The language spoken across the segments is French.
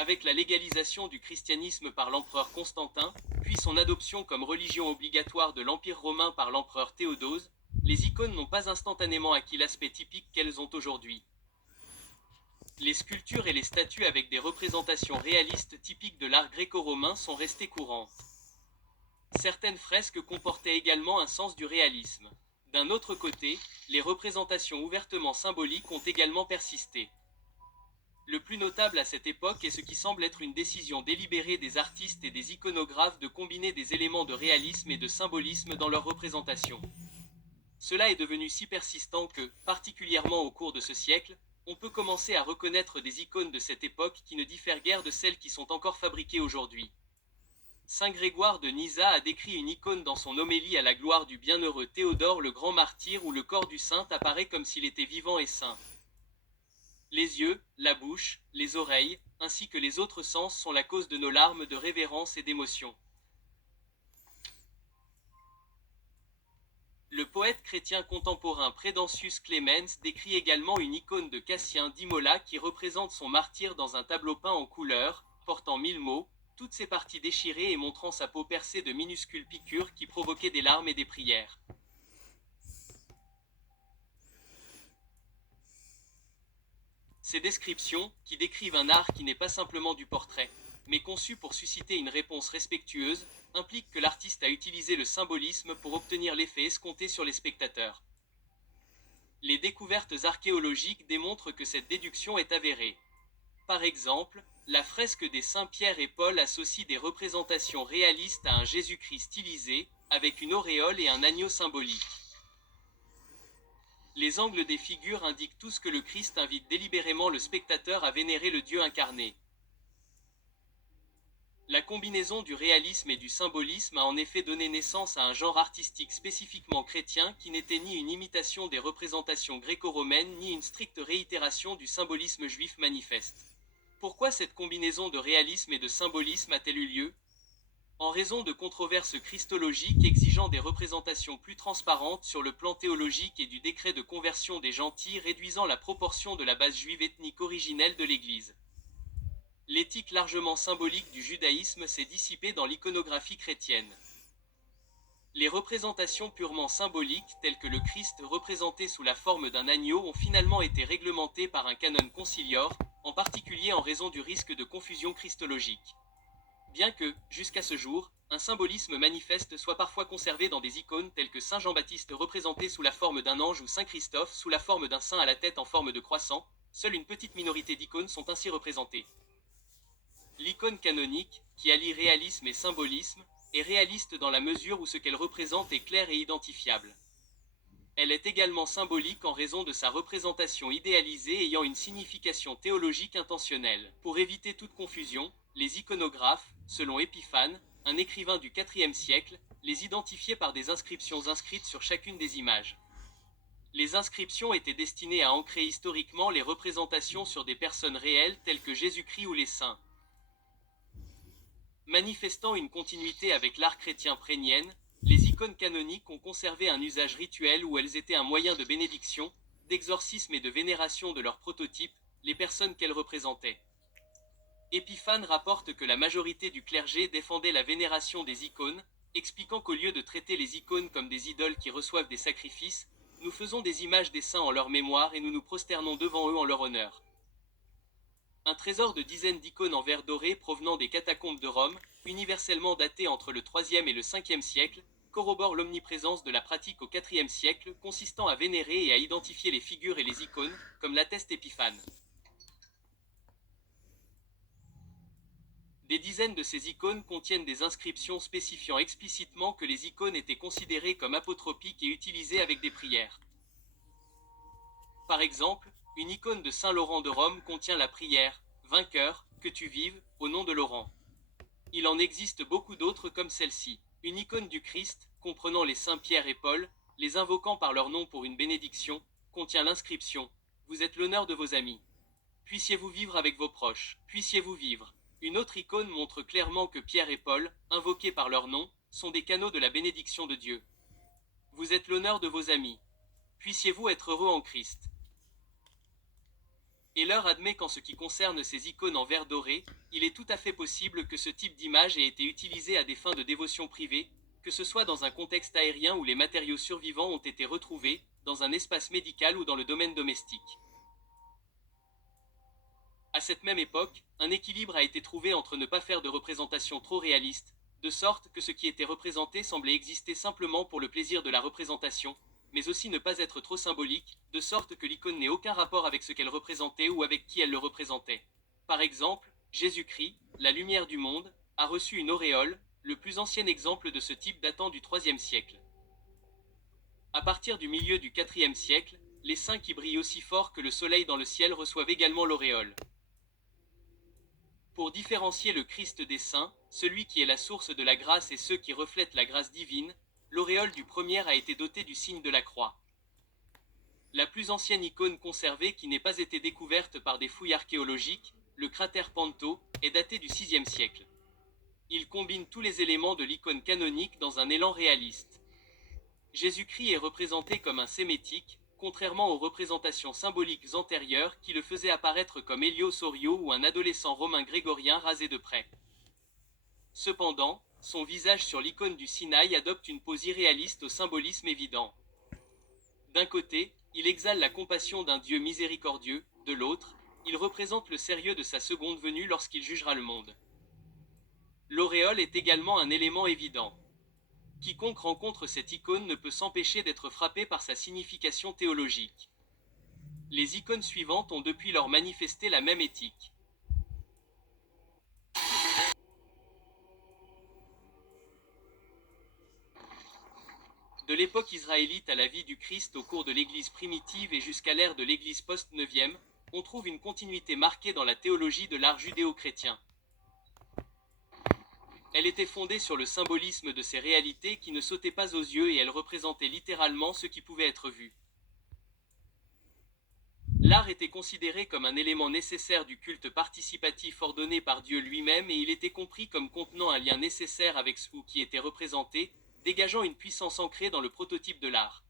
Avec la légalisation du christianisme par l'empereur Constantin, puis son adoption comme religion obligatoire de l'Empire romain par l'empereur Théodose, les icônes n'ont pas instantanément acquis l'aspect typique qu'elles ont aujourd'hui. Les sculptures et les statues avec des représentations réalistes typiques de l'art gréco-romain sont restées courantes. Certaines fresques comportaient également un sens du réalisme. D'un autre côté, les représentations ouvertement symboliques ont également persisté. Le plus notable à cette époque est ce qui semble être une décision délibérée des artistes et des iconographes de combiner des éléments de réalisme et de symbolisme dans leurs représentations. Cela est devenu si persistant que, particulièrement au cours de ce siècle, on peut commencer à reconnaître des icônes de cette époque qui ne diffèrent guère de celles qui sont encore fabriquées aujourd'hui. Saint Grégoire de Nyssa a décrit une icône dans son homélie à la gloire du bienheureux Théodore le grand martyr où le corps du saint apparaît comme s'il était vivant et sain. Les yeux, la bouche, les oreilles, ainsi que les autres sens sont la cause de nos larmes de révérence et d'émotion. Le poète chrétien contemporain Prudentius Clemens décrit également une icône de Cassien d'Imola qui représente son martyr dans un tableau peint en couleurs, portant 1000 mots, toutes ses parties déchirées et montrant sa peau percée de minuscules piqûres qui provoquaient des larmes et des prières. Ces descriptions, qui décrivent un art qui n'est pas simplement du portrait, mais conçu pour susciter une réponse respectueuse, impliquent que l'artiste a utilisé le symbolisme pour obtenir l'effet escompté sur les spectateurs. Les découvertes archéologiques démontrent que cette déduction est avérée. Par exemple, la fresque des saints Pierre et Paul associe des représentations réalistes à un Jésus-Christ stylisé, avec une auréole et un agneau symbolique. Les angles des figures indiquent tous que le Christ invite délibérément le spectateur à vénérer le Dieu incarné. La combinaison du réalisme et du symbolisme a en effet donné naissance à un genre artistique spécifiquement chrétien qui n'était ni une imitation des représentations gréco-romaines ni une stricte réitération du symbolisme juif manifeste. Pourquoi cette combinaison de réalisme et de symbolisme a-t-elle eu lieu ? En raison de controverses christologiques exigeant des représentations plus transparentes sur le plan théologique et du décret de conversion des gentils réduisant la proportion de la base juive ethnique originelle de l'Église. L'éthique largement symbolique du judaïsme s'est dissipée dans l'iconographie chrétienne. Les représentations purement symboliques, telles que le Christ représenté sous la forme d'un agneau, ont finalement été réglementées par un canon concilior, en particulier en raison du risque de confusion christologique. Bien que, jusqu'à ce jour, un symbolisme manifeste soit parfois conservé dans des icônes telles que Saint Jean-Baptiste représenté sous la forme d'un ange ou Saint Christophe sous la forme d'un saint à la tête en forme de croissant, seule une petite minorité d'icônes sont ainsi représentées. L'icône canonique, qui allie réalisme et symbolisme, est réaliste dans la mesure où ce qu'elle représente est clair et identifiable. Elle est également symbolique en raison de sa représentation idéalisée ayant une signification théologique intentionnelle. Pour éviter toute confusion, les iconographes, selon Épiphane, un écrivain du IVe siècle, les identifiaient par des inscriptions inscrites sur chacune des images. Les inscriptions étaient destinées à ancrer historiquement les représentations sur des personnes réelles telles que Jésus-Christ ou les saints. Manifestant une continuité avec l'art chrétien prénienne, les icônes canoniques ont conservé un usage rituel où elles étaient un moyen de bénédiction, d'exorcisme et de vénération de leurs prototypes, les personnes qu'elles représentaient. Épiphane rapporte que la majorité du clergé défendait la vénération des icônes, expliquant qu'au lieu de traiter les icônes comme des idoles qui reçoivent des sacrifices, nous faisons des images des saints en leur mémoire et nous nous prosternons devant eux en leur honneur. Un trésor de dizaines d'icônes en verre doré provenant des catacombes de Rome, universellement daté entre le IIIe et le Ve siècle, corrobore l'omniprésence de la pratique au IVe siècle, consistant à vénérer et à identifier les figures et les icônes, comme l'atteste Épiphane. Des dizaines de ces icônes contiennent des inscriptions spécifiant explicitement que les icônes étaient considérées comme apotropiques et utilisées avec des prières. Par exemple, une icône de Saint Laurent de Rome contient la prière « Vainqueur, que tu vives, au nom de Laurent ». Il en existe beaucoup d'autres comme celle-ci. Une icône du Christ, comprenant les saints Pierre et Paul, les invoquant par leur nom pour une bénédiction, contient l'inscription « Vous êtes l'honneur de vos amis. Puissiez-vous vivre avec vos proches, puissiez-vous vivre ». Une autre icône montre clairement que Pierre et Paul, invoqués par leur nom, sont des canaux de la bénédiction de Dieu. Vous êtes l'honneur de vos amis. Puissiez-vous être heureux en Christ. Heller admet qu'en ce qui concerne ces icônes en verre doré, il est tout à fait possible que ce type d'image ait été utilisé à des fins de dévotion privée, que ce soit dans un contexte aérien où les matériaux survivants ont été retrouvés, dans un espace médical ou dans le domaine domestique. À cette même époque, un équilibre a été trouvé entre ne pas faire de représentation trop réaliste, de sorte que ce qui était représenté semblait exister simplement pour le plaisir de la représentation, mais aussi ne pas être trop symbolique, de sorte que l'icône n'ait aucun rapport avec ce qu'elle représentait ou avec qui elle le représentait. Par exemple, Jésus-Christ, la lumière du monde, a reçu une auréole, le plus ancien exemple de ce type datant du IIIe siècle. À partir du milieu du IVe siècle, les saints qui brillent aussi fort que le soleil dans le ciel reçoivent également l'auréole. Pour différencier le Christ des saints, celui qui est la source de la grâce et ceux qui reflètent la grâce divine, l'auréole du premier a été dotée du signe de la croix. La plus ancienne icône conservée qui n'ait pas été découverte par des fouilles archéologiques, le cratère Panto, est datée du VIe siècle. Il combine tous les éléments de l'icône canonique dans un élan réaliste. Jésus-Christ est représenté comme un sémétique, contrairement aux représentations symboliques antérieures qui le faisaient apparaître comme Hélios Orio ou un adolescent romain grégorien rasé de près. Cependant, son visage sur l'icône du Sinaï adopte une pose irréaliste au symbolisme évident. D'un côté, il exhale la compassion d'un Dieu miséricordieux, de l'autre, il représente le sérieux de sa seconde venue lorsqu'il jugera le monde. L'auréole est également un élément évident. Quiconque rencontre cette icône ne peut s'empêcher d'être frappé par sa signification théologique. Les icônes suivantes ont depuis lors manifesté la même éthique. De l'époque israélite à la vie du Christ au cours de l'Église primitive et jusqu'à l'ère de l'Église post-neuvième, on trouve une continuité marquée dans la théologie de l'art judéo-chrétien. Elle était fondée sur le symbolisme de ces réalités qui ne sautaient pas aux yeux et elle représentait littéralement ce qui pouvait être vu. L'art était considéré comme un élément nécessaire du culte participatif ordonné par Dieu lui-même et il était compris comme contenant un lien nécessaire avec ce qui était représenté, dégageant une puissance ancrée dans le prototype de l'art.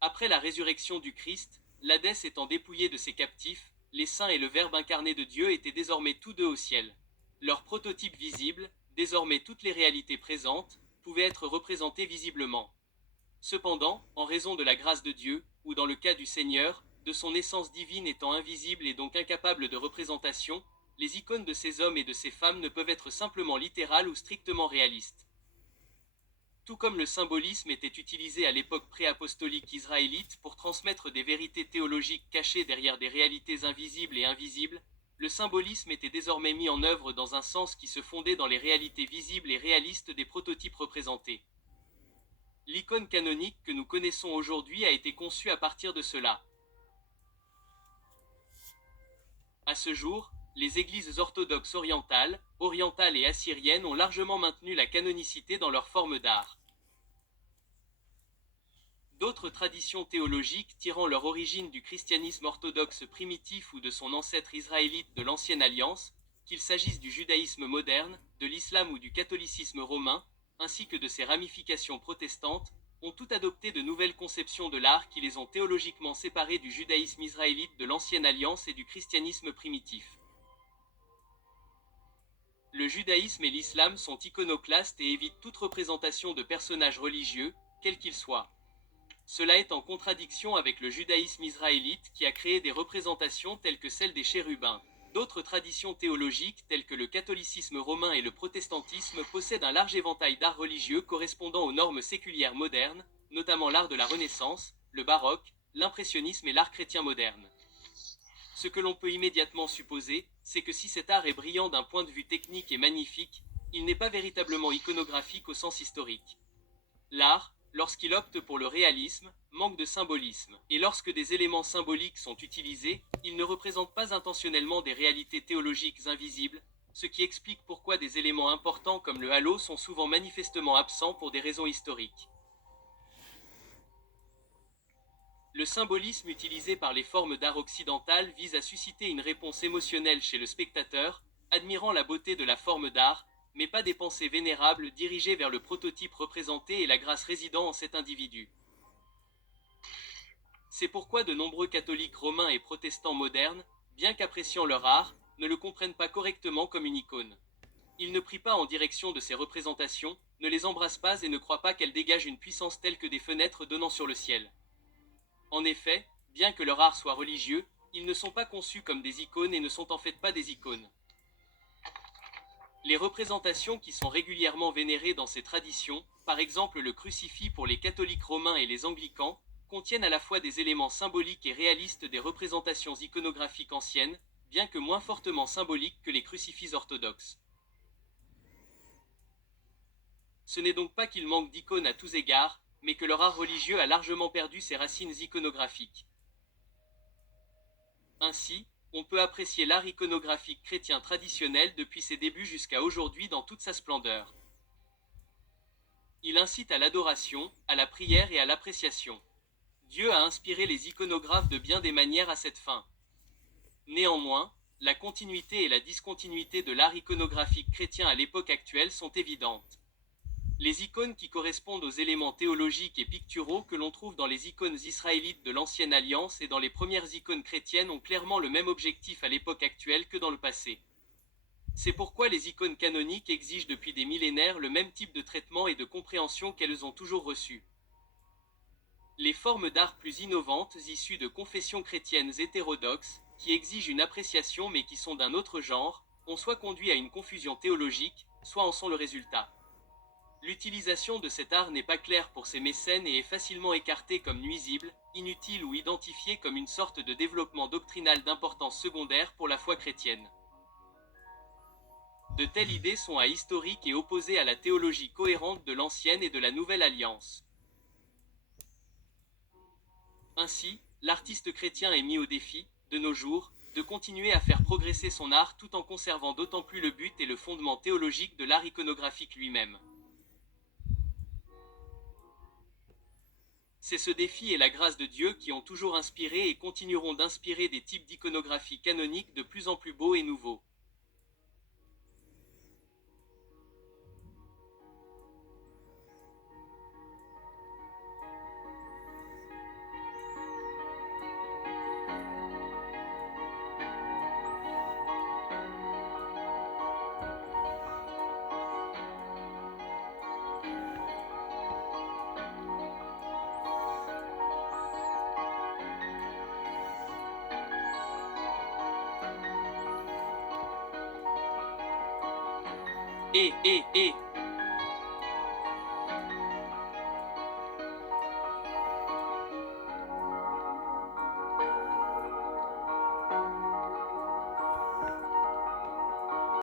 Après la résurrection du Christ, l'Hadès étant dépouillé de ses captifs, les saints et le Verbe incarné de Dieu étaient désormais tous deux au ciel. Leur prototype visible, désormais toutes les réalités présentes, pouvaient être représentées visiblement. Cependant, en raison de la grâce de Dieu, ou dans le cas du Seigneur, de son essence divine étant invisible et donc incapable de représentation, les icônes de ces hommes et de ces femmes ne peuvent être simplement littérales ou strictement réalistes. Tout comme le symbolisme était utilisé à l'époque pré-apostolique israélite pour transmettre des vérités théologiques cachées derrière des réalités invisibles et invisibles, le symbolisme était désormais mis en œuvre dans un sens qui se fondait dans les réalités visibles et réalistes des prototypes représentés. L'icône canonique que nous connaissons aujourd'hui a été conçue à partir de cela. À ce jour, les églises orthodoxes orientales et assyriennes ont largement maintenu la canonicité dans leur forme d'art. D'autres traditions théologiques tirant leur origine du christianisme orthodoxe primitif ou de son ancêtre israélite de l'Ancienne Alliance, qu'il s'agisse du judaïsme moderne, de l'islam ou du catholicisme romain, ainsi que de ses ramifications protestantes, ont toutes adopté de nouvelles conceptions de l'art qui les ont théologiquement séparées du judaïsme israélite de l'Ancienne Alliance et du christianisme primitif. Le judaïsme et l'islam sont iconoclastes et évitent toute représentation de personnages religieux, quels qu'ils soient. Cela est en contradiction avec le judaïsme israélite qui a créé des représentations telles que celle des chérubins. D'autres traditions théologiques telles que le catholicisme romain et le protestantisme possèdent un large éventail d'arts religieux correspondant aux normes séculières modernes, notamment l'art de la Renaissance, le baroque, l'impressionnisme et l'art chrétien moderne. Ce que l'on peut immédiatement supposer, c'est que si cet art est brillant d'un point de vue technique et magnifique, il n'est pas véritablement iconographique au sens historique. L'art, lorsqu'il opte pour le réalisme, manque de symbolisme, et lorsque des éléments symboliques sont utilisés, ils ne représentent pas intentionnellement des réalités théologiques invisibles, ce qui explique pourquoi des éléments importants comme le halo sont souvent manifestement absents pour des raisons historiques. Le symbolisme utilisé par les formes d'art occidentales vise à susciter une réponse émotionnelle chez le spectateur, admirant la beauté de la forme d'art, mais pas des pensées vénérables dirigées vers le prototype représenté et la grâce résidant en cet individu. C'est pourquoi de nombreux catholiques romains et protestants modernes, bien qu'appréciant leur art, ne le comprennent pas correctement comme une icône. Ils ne prient pas en direction de ces représentations, ne les embrassent pas et ne croient pas qu'elles dégagent une puissance telle que des fenêtres donnant sur le ciel. En effet, bien que leur art soit religieux, ils ne sont pas conçus comme des icônes et ne sont en fait pas des icônes. Les représentations qui sont régulièrement vénérées dans ces traditions, par exemple le crucifix pour les catholiques romains et les anglicans, contiennent à la fois des éléments symboliques et réalistes des représentations iconographiques anciennes, bien que moins fortement symboliques que les crucifix orthodoxes. Ce n'est donc pas qu'ils manquent d'icônes à tous égards, mais que leur art religieux a largement perdu ses racines iconographiques. Ainsi, on peut apprécier l'art iconographique chrétien traditionnel depuis ses débuts jusqu'à aujourd'hui dans toute sa splendeur. Il incite à l'adoration, à la prière et à l'appréciation. Dieu a inspiré les iconographes de bien des manières à cette fin. Néanmoins, la continuité et la discontinuité de l'art iconographique chrétien à l'époque actuelle sont évidentes. Les icônes qui correspondent aux éléments théologiques et picturaux que l'on trouve dans les icônes israélites de l'Ancienne Alliance et dans les premières icônes chrétiennes ont clairement le même objectif à l'époque actuelle que dans le passé. C'est pourquoi les icônes canoniques exigent depuis des millénaires le même type de traitement et de compréhension qu'elles ont toujours reçu. Les formes d'art plus innovantes issues de confessions chrétiennes hétérodoxes, qui exigent une appréciation mais qui sont d'un autre genre, ont soit conduit à une confusion théologique, soit en sont le résultat. L'utilisation de cet art n'est pas claire pour ses mécènes et est facilement écartée comme nuisible, inutile ou identifiée comme une sorte de développement doctrinal d'importance secondaire pour la foi chrétienne. De telles idées sont ahistoriques et opposées à la théologie cohérente de l'Ancienne et de la Nouvelle Alliance. Ainsi, l'artiste chrétien est mis au défi, de nos jours, de continuer à faire progresser son art tout en conservant d'autant plus le but et le fondement théologique de l'art iconographique lui-même. C'est ce défi et la grâce de Dieu qui ont toujours inspiré et continueront d'inspirer des types d'iconographie canonique de plus en plus beaux et nouveaux. Et